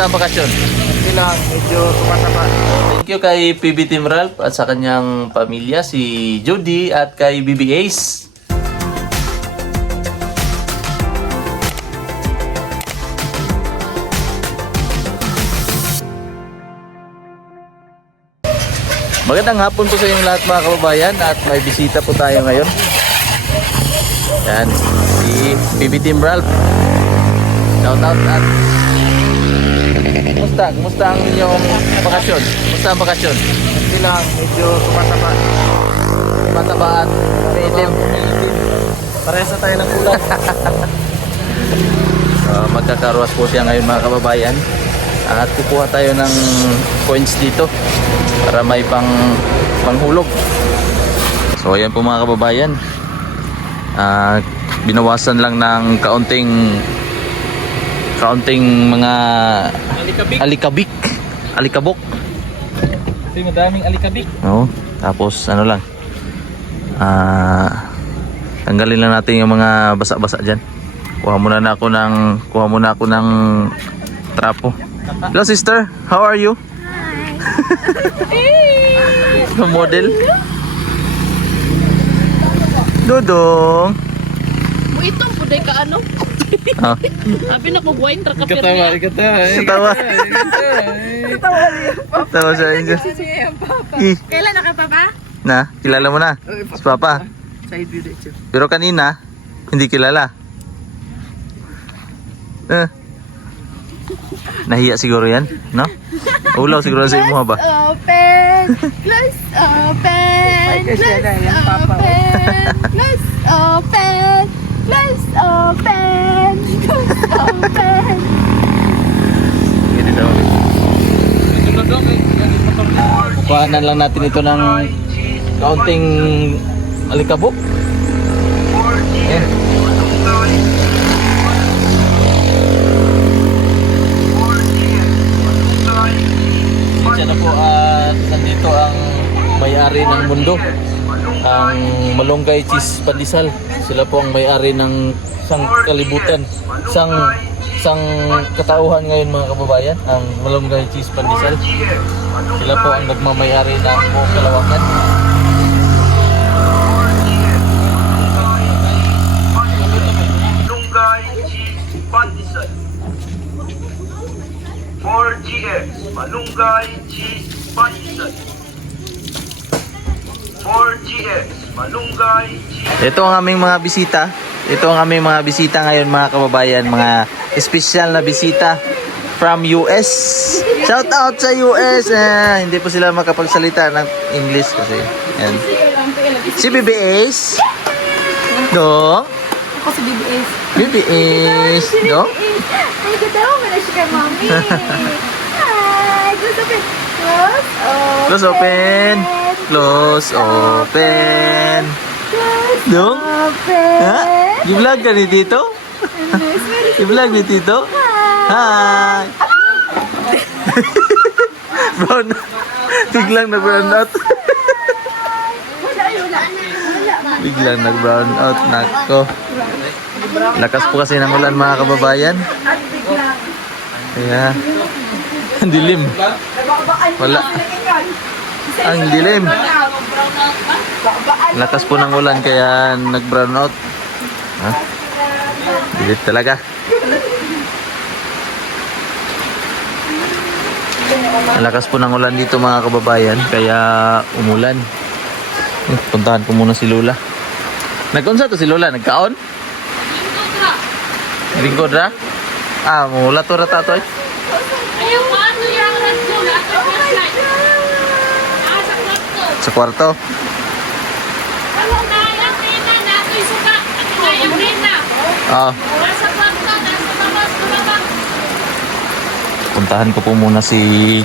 Kumusta ang bakasyon? Hindi lang, medyo tumataba. Thank you kay PB Team Ralph at sa kanyang pamilya, si Judy at kay BB Ace. Magandang hapon po sa inyong lahat mga kababayan at may bisita po tayo ngayon. Yan, si PB Team Ralph. Shout out at Kumusta ang inyong bakasyon? Kumusta ang bakasyon? Hindi lang, medyo tumataba. Mataba at Itim. Parehas na tayo ng ulan. Magkakaroas po siya ngayon mga kababayan. At kukuha tayo ng coins dito para may panghulog. So ayan po mga kababayan. Binawasan lang ng kaunting mga alikabok. Kasi madaming alikabik. No? Tapos ano lang. Tanggalin lang natin yung mga basa-basa diyan. Kuha muna ako ng trapo. Hello sister, how are you? Hi. Model. Dodong. Mo itong puday ka ano? Ah, Abi na ko buhayin tra kapir Katawa, niya. katawa. Katawa sa inyo. Kailan na ka pa ba? Na, kilala mo na? Si Papa. Side view dito. Pero kanina, hindi kilala. Nahiya siguro yan, no? Ulaw siguro sa imo ba? Open, close, open, close, open, close, open, close, open, close, open. Ganito daw. Kuhanan lang natin ito ng kaunting alikabok. Ayan. Siya na po at nandito ang may-ari ng mundo, ang Malunggay Cheese Pandesal. Sila po ang may-ari ng isang kalibutan, isang katauhan ngayon mga kababayan, ang Malunggay Cheese Pandesal. Sila po ang nagmamay-ari ng buong Kalawakan. Malunggay Cheese Pandesal. 4GX Malunggay Cheese Pandesal. 4GX Malunggay Cheese. Ito ang aming mga bisita. Ito ang aming mga bisita ngayon mga kababayan, mga espesyal na bisita from US. Shout out sa US. Hindi po sila makapagsalita ng English kasi. Yan. Si BBS. Dong. Ako si BBS. BBS. Dong. Ay, gatawa mo na siya kay mami. Hi, close open. Close open. Close open. Dong. Open. Ha? I-vlog ka ni Tito? I-vlog ni Tito? Hi. Brown. Biglang nag-brown out. Biglang nag-brown out. Nako. Lakas po kasi ng ulan mga kababayan. Kaya ang dilim. Wala. Ang dilim. Lakas po ng ulan kaya nag-brown out. Ha? Dilim talaga. Ang lakas po ng ulan dito mga kababayan kaya umulan. Puntahan ko muna si Lola. Nagkaunsa to si Lola? Nagkaon? Lingkod ra? Mula to rata to eh. Ayaw pa, ano yung radyo na? Sa kwarto. Sa kwarto. Ano na, yung rena na. Ito yung suka. Ito na yung rena. Nasa kwarto, nasa labas. Puntahan ko po muna si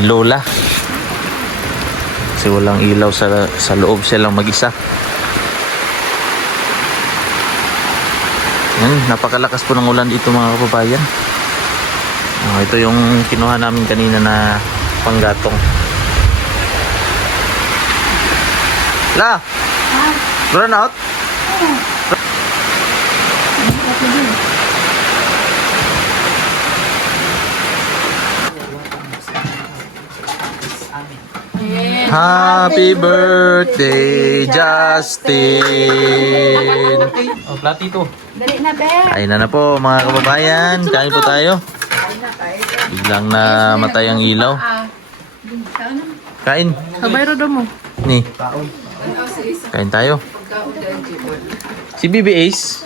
Lola. Kasi walang ilaw sa loob, siya lang mag-isa. Yan, napakalakas po ng ulan dito mga kababayan. Ito yung kinuha namin kanina na panggatong. La! Brown out? Happy birthday, Justin! Oh, platito. Dali na, be. Kain na po mga kababayan. Kain po tayo. Biglang namatay ang ilaw. Kain. Kabayro daw mo. Ni. Kain tayo. Si Bibi Ace.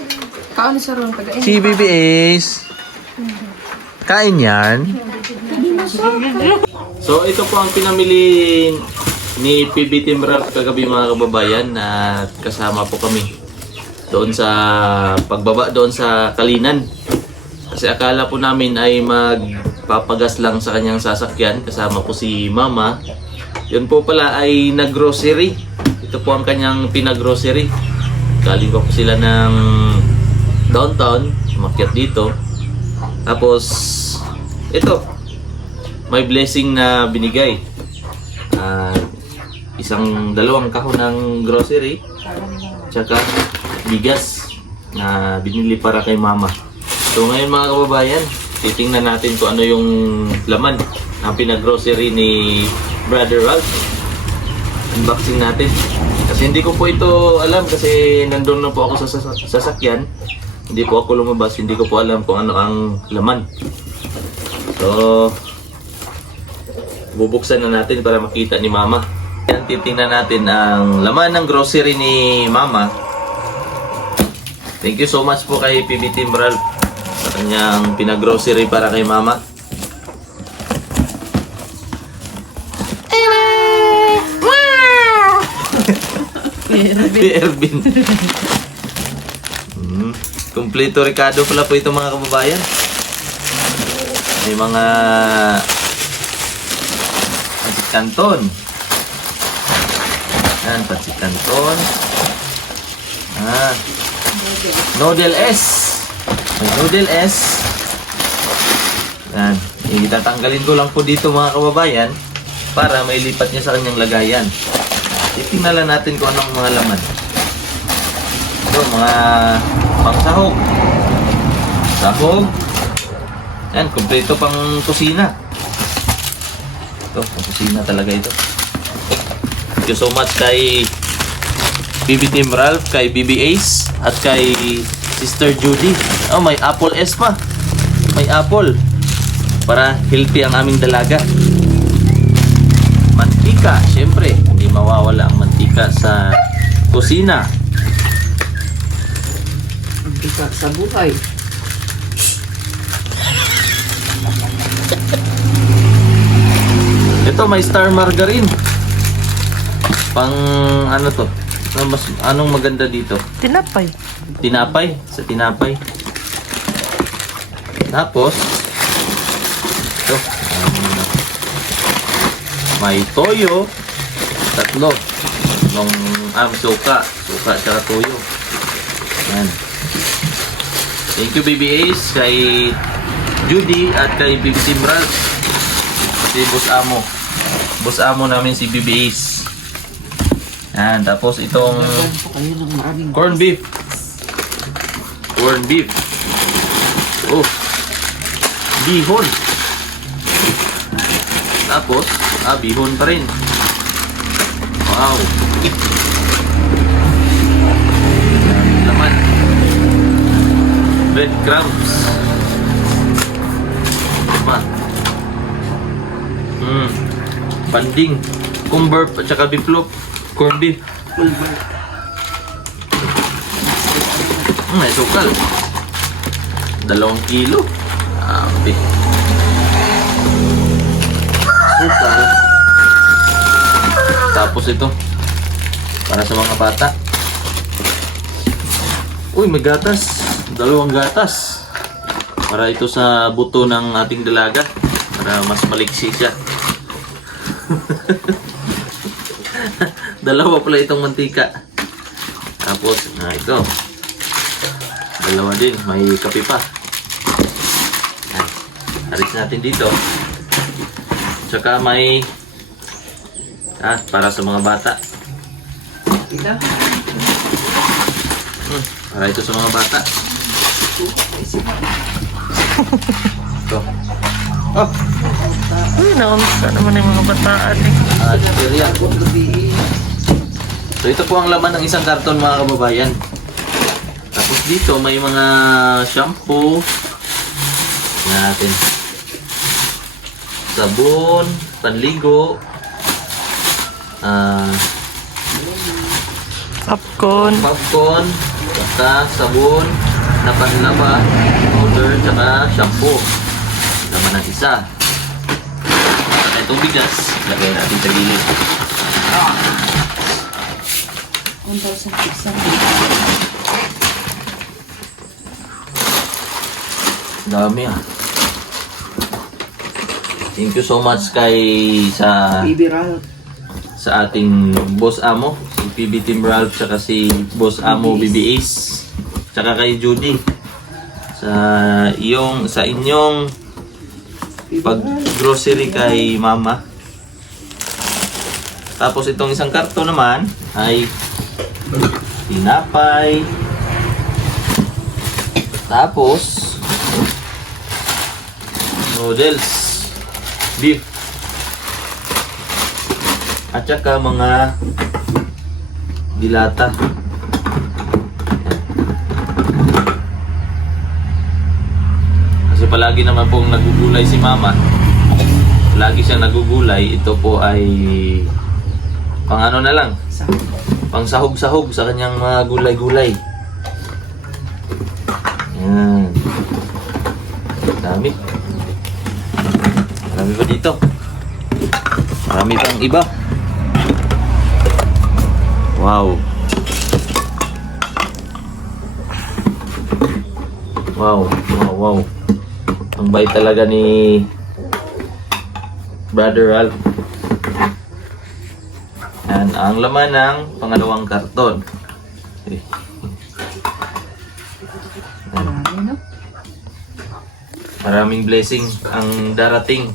Kaon sa ron, taga Si Bibi Ace. Kain yan. So ito po ang pinamili ni PB Team Ralph kagabi mga kababayan at kasama po kami doon sa pagbaba doon sa Kalinan. Kasi akala po namin ay magpapagas lang sa kanyang sasakyan kasama po si Mama. Yun po pala ay nag-grocery. Ito po ang kanyang pinag-grocery. Galing po sila ng downtown, umakyat dito. Tapos ito, may blessing na binigay. Dalawang kahon ng grocery, tsaka bigas na binili para kay Mama. So ngayon mga kababayan, titingnan natin kung ano yung laman ng pinag-grocery ni Brother Ralph. Unboxing natin. Kasi hindi ko po ito alam kasi nandun na po ako sa sasakyan. Hindi po ako lumabas, hindi ko po alam kung ano ang laman. So, bubuksan na natin para makita ni Mama. Yan, titingnan natin ang laman ng grocery ni Mama. Thank you so much po kay PB Team Ralph sa kanyang pinag-grocery para kay Mama. Ervin. Kompleto Ricardo pala po ito mga kababayan. May mga pancit canton. Yan, pancit canton. Noodle S. May noodle S. Yan. Itatanggalin ko lang po dito mga kababayan para mailipat niya sa kanyang lagayan. Titingnan lang natin kung anong mga laman. Ito, mga pangsahog. Sahog. Yan, kumpleto pang kusina. Ito, pang kusina talaga ito. Thank you so much kay BB Team Ralph, kay BB Ace, at kay Sister Judy. Oh, may apple S pa. May apple. Para healthy ang aming dalaga. Mantika, syempre. Hindi mawawala ang mantika sa kusina. Mantika sa buhay. Ito may star margarine. Pang ano to? Anong maganda dito? Tinapay. Tinapay, sa tinapay. Tapos ito, may toyo, tatlo. Nung suka tsaka toyo. Yan. Thank you Baby Ace, kay Judy at kay Baby Team Ralph. Si Boss Amo namin si BB Ace. Yan, tapos itong corn beef. Oh, bihon. Tapos, bihon pa rin. Wow. Laman. Breadcrumbs. Diba? Banding. Kumber at saka beef loaf. Corn beef. May sukal. 2 kilo. Api. Sukal. Tapos ito. Para sa mga bata. Uy, may gatas. 2 gatas. Para ito sa buto ng ating dalaga. Para mas maliksi siya. 2 pala itong mantika. Tapos, ito. 2 din. May kape pa. Aris natin dito. Tsaka may para sa mga bata. Para ito sa mga bata. Ito. Oh. Uy, naunsa naman yung mga bataan eh. At area. So ito po ang laman ng isang karton mga kababayan. Tapos dito may mga shampoo. Natin. Sabon, panligo. Popcorn, basta sabon, na panlaba, powder, tsaka shampoo. Laman ng isa. At itong bigas, lagay natin sa gilid. 1,600. Dami ah. Thank you so much sa ating Boss Amo, si PB Team Ralph, tsaka si Boss Amo BB Ace, tsaka kay Judy sa inyong pag-grocery kay Mama. Tapos itong isang karton naman ay tinapay. Tapos noodles, beef, at saka mga dilata. Kasi palagi naman pong nagugulay si Mama. Lagi siyang nagugulay. Ito po ay pang ano na lang, pang sahog-sahog sa kanyang mga gulay-gulay. Yan. Dami. Marami pa dito. Marami pang iba. Wow. Wow, wow, wow. Ang bait talaga ni Brother Ralph. Yan, ang laman ng pangalawang karton. Maraming blessing ang darating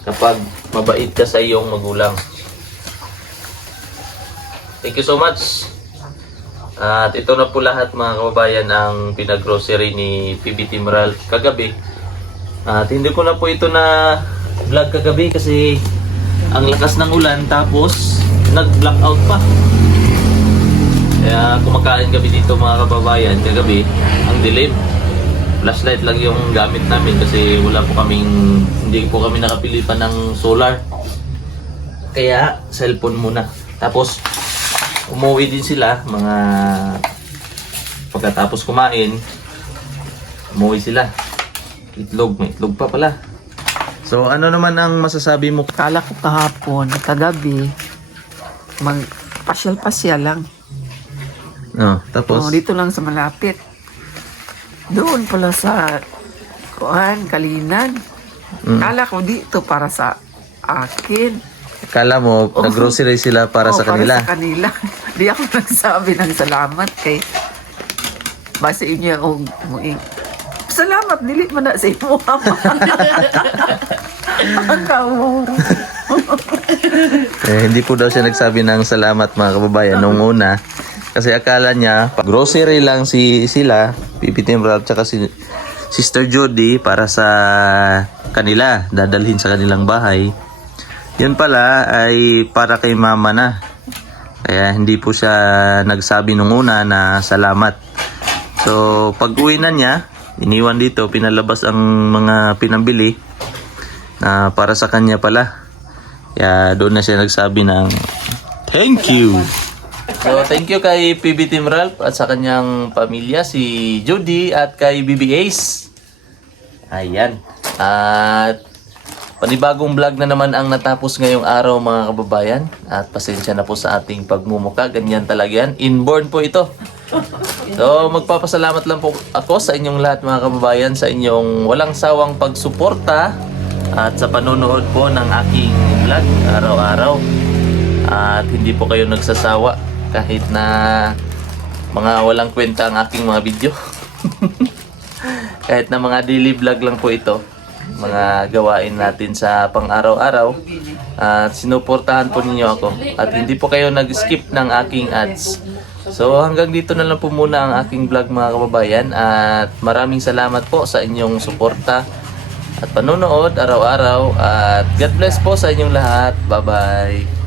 kapag mabait ka sa iyong magulang. Thank you so much. At ito na po lahat mga kababayan ang pinag-grocery ni PB Team Ralph kagabi. At hindi ko na po ito na vlog kagabi kasi ang lakas ng ulan tapos nag-blackout pa. Kaya kumakain kami dito mga kababayan kagabi, ang dilim. Flashlight lang yung gamit namin kasi hindi po kami nakapili pa ng solar. Kaya cellphone muna. Tapos umuwi din sila pagkatapos kumain. Umuwi sila. Itlog, may itlog pa pala. So ano naman ang masasabi mo? Kala ko kahapon, kagabi, magpasyal-pasyal lang. Tapos Dito lang sa malapit. Doon pala sa Kalinan. Kala ko dito para sa akin. Kala mo, nag-grocery sila para sa kanila. Para sa kanila. Di ako nagsabi ng salamat kay base inyo salamat, dili man na sa imo. Ang kawara. Hindi po daw siya nagsabi ng salamat mga kababayan nung una. Kasi akala niya, grocery lang sila, PB Team Ralph, tsaka si Sister Jody para sa kanila, dadalhin sa kanilang bahay. Yun pala ay para kay Mama na. Kaya hindi po siya nagsabi nung una na salamat. So pag uwi na niya, iniwan dito, pinalabas ang mga pinambili na para sa kanya pala. Kaya doon na siya nagsabi ng thank you. So thank you kay PB Team Ralph at sa kanyang pamilya, si Judy at kay BB Ace. Ayan. At panibagong vlog na naman ang natapos ngayong araw mga kababayan. At pasensya na po sa ating pagmumuka. Ganyan talaga yan. Inborn po ito. So magpapasalamat lang po ako sa inyong lahat mga kababayan sa inyong walang sawang pagsuporta at sa panonood po ng aking vlog araw-araw. At hindi po kayo nagsasawa kahit na mga walang kwenta ang aking mga video. Kahit na mga daily vlog lang po ito, mga gawain natin sa pang-araw-araw, at sinuportahan po ninyo ako at hindi po kayo nag-skip ng aking ads. So hanggang dito na lang po muna ang aking vlog mga kababayan, at maraming salamat po sa inyong suporta at panonood araw-araw. At God bless po sa inyong lahat. Bye-bye.